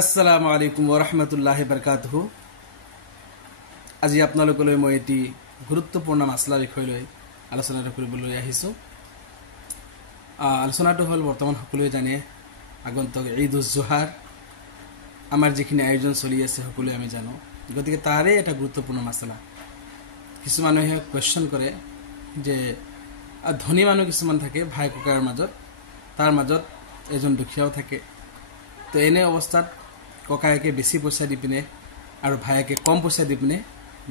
আসসালামু আলাইকুম ওয়া ৰাহমাতুল্লাহি ওয়া বাৰাকাতুহু। আজি আপোনালোকলৈ মই এটি গুৰুত্বপূৰ্ণ মাসলা বিষয় লৈ আলোচনা কৰিবলৈ আহিছো। আলোচনাটো হল বৰ্তমান সকলোৱে জানে আগন্তুক ঈদুজ জোহাৰ আমাৰ যিখিনি আয়োজন চলি আছে সকলোৱে আমি জানো, গতিকে তাৰে এটা গুৰুত্বপূৰ্ণ মাসলা। কিছু মানুহে কোৱেশ্চন কৰে যে ধনী মানুহ কিছুমান থাকে ভাই ককাৰ মাজত, তাৰ মাজত এজন দুখীয়াও থাকে, তো এনে অৱস্থাত ককায়েকে বেছি পইচা দি পিনে আৰু ভাইয়েকে কম পইচা দি পিনে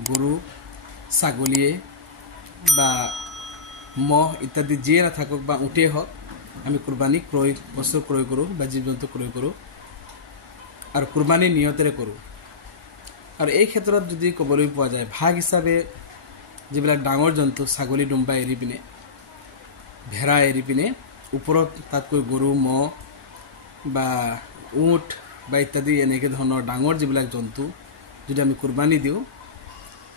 গৰু ছাগলীয়ে বা মহ ইত্যাদি যিয়ে নাথাকক বা উটেই হওক আমি কুৰবানী বস্তু ক্ৰয় কৰোঁ বা জীৱ জন্তু ক্ৰয় কৰোঁ আৰু কুৰবানী নিয়তেৰে কৰোঁ। আৰু এই ক্ষেত্ৰত যদি ক'বলৈ পোৱা যায় ভাগ হিচাপে যিবিলাক ডাঙৰ জন্তু ছাগলী দুম্বা এৰি পিনে ভেড়া এৰি পিনে ওপৰত তাতকৈ গৰু মহ বা উট বা ইত্যাদি এনেকৈ ধৰণৰ ডাঙৰ যিবিলাক জন্তু যদি আমি কুৰবানী দিওঁ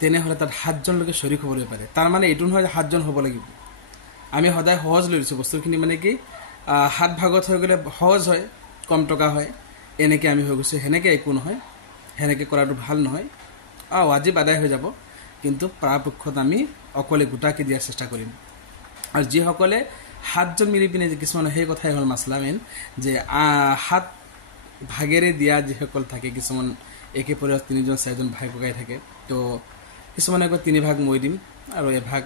তেনেহ'লে তাত 7জনলৈকে শৰীক হ'বলৈ পাৰে। তাৰ মানে এইটো নহয় যে 7জন হ'ব লাগিব। আমি সদায় সহজ লৈ লৈছোঁ বস্তুখিনি, মানে কি 7 ভাগত হৈ গ'লে সহজ হয়, কম টকা হয়, এনেকৈ আমি হৈ গৈছোঁ। সেনেকৈ একো নহয়, সেনেকৈ কৰাটো ভাল নহয়। ৱাজিব আদায় হৈ যাব, কিন্তু পৰাপক্ষত আমি অকলে গোটাকৈ দিয়াৰ চেষ্টা কৰিম। আৰু যিসকলে 7জন মিলি পিনে কিছুমান সেই কথাই হ'ল মাছলা মেইন যে 7 ভাগেৰে দিয়া যিসকল থাকে, কিছুমান একে পৰিয়ালত 3জন 4জন ভাই ককাই থাকে, তো কিছুমানে আকৌ 3 ভাগ মই দিম আৰু এভাগ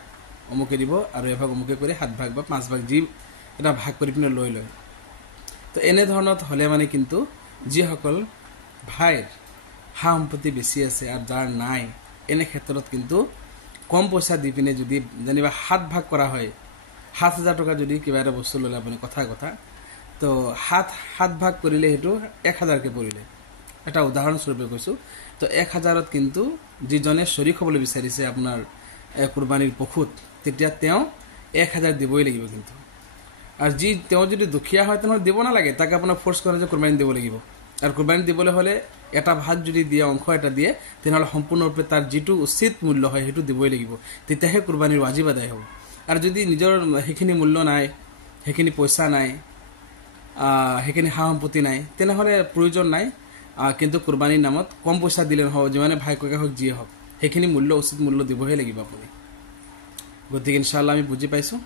অমুকে দিব আৰু এভাগ অমুকে কৰি 7 ভাগ বা 5 ভাগ যি এটা ভাগ কৰি পিনে লৈ লয়। তো এনেধৰণত হ'লে মানে কিন্তু যিসকল ভাইৰ সা সম্পত্তি বেছি আছে আৰু যাৰ নাই, এনে ক্ষেত্ৰত কিন্তু কম পইচা দি পিনে যদি যেনিবা 7 ভাগ কৰা হয়, 7,000 টকা যদি কিবা এটা বস্তু ল'লে আপুনি কথা তো 7 ভাগ কৰিলে সেইটো 1,000কে পৰিলে। এটা উদাহৰণস্বৰূপে কৈছোঁ। তো 1,000ত কিন্তু যিজনে শৰীক হ'বলৈ বিচাৰিছে আপোনাৰ কুৰবানীৰ পশুত, তেতিয়া তেওঁ 1,000 দিবই লাগিব কিন্তু। আৰু তেওঁ যদি দুখীয়া হয় তেনেহ'লে দিব নালাগে, তাকে আপোনাৰ ফ'ৰ্চ কৰে যে কুৰবানী দিব লাগিব। আৰু কুৰবানী দিবলৈ হ'লে এটা ভাগ যদি দিয়ে, অংশ এটা দিয়ে, তেনেহ'লে সম্পূৰ্ণৰূপে তাৰ যিটো উচিত মূল্য হয় সেইটো দিবই লাগিব, তেতিয়াহে কুৰবানীৰ ৱাজিব আদায় হ'ব। আৰু যদি নিজৰ সেইখিনি মূল্য নাই, সেইখিনি পইচা নাই, সেইখিনি সা সম্পত্তি নাই, তেনেহ'লে প্ৰয়োজন নাই। কিন্তু কুৰবানীৰ নামত কম পইচা দিলে নহ'ব, যিমানে ভাই ককাই হওক যিয়ে হওক সেইখিনি মূল্য উচিত মূল্য দিবহে লাগিব আপুনি। গতিকে ইনশাআল্লাহ আমি বুজি পাইছোঁ।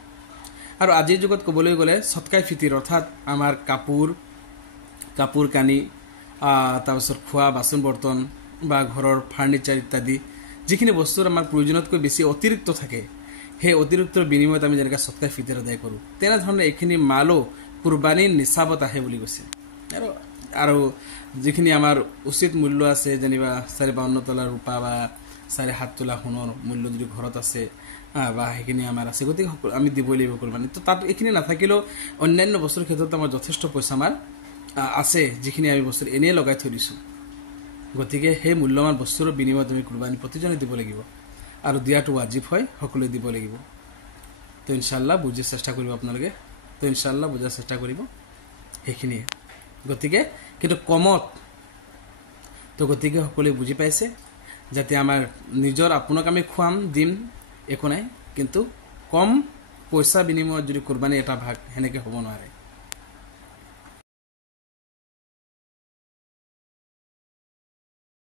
আৰু আজিৰ যুগত ক'বলৈ গ'লে সৎকাই ফিতিৰ অৰ্থাৎ আমাৰ কাপোৰ কানি, তাৰপিছত খোৱা বাচন বৰ্তন বা ঘৰৰ ফাৰ্নিচাৰ ইত্যাদি যিখিনি বস্তুৰ আমাৰ প্ৰয়োজনতকৈ বেছি অতিৰিক্ত থাকে, সেই অতিৰিক্তৰ বিনিময়ত আমি যেনেকৈ সৎকাই ফিতিৰ আদায় কৰোঁ, তেনেধৰণে এইখিনি মালো কুৰবানীৰ নিচাবত আহে বুলি কৈছে। আৰু যিখিনি আমাৰ উচিত মূল্য আছে, যেনিবা 452 তোলা ৰূপা বা 7.5 তোলা সোণৰ মূল্য যদি ঘৰত আছে বা সেইখিনি আমাৰ আছে, গতিকে আমি দিবই লাগিব কুৰবানী। তো তাত এইখিনি নাথাকিলেও অন্যান্য বস্তুৰ ক্ষেত্ৰত আমাৰ যথেষ্ট পইচা আমাৰ আছে, যিখিনি আমি বস্তু এনেই লগাই থৈ দিছোঁ। গতিকে সেই মূল্যৱান বস্তুৰ বিনিময়ত আমি কুৰবানী প্ৰতিজনে দিব লাগিব, আৰু দিয়াটো ৱাজিব হয়, সকলোৱে দিব লাগিব। তো ইনশাআল্লাহ বুজিৰ চেষ্টা কৰিব আপোনালোকে, তো ইনশাআল্লাহ বুজাৰ চেষ্টা কৰিব সেইখিনিয়ে। গতিকে কিন্তু কমত, তো গতিকে সকলোৱে বুজি পাইছে, যাতে আমাৰ নিজৰ আপোনাক আমি খুৱাম দিম একো নাই, কিন্তু কম পইচা বিনিময়ত যদি কুৰবানী এটা ভাগ সেনেকৈ হ'ব নোৱাৰে।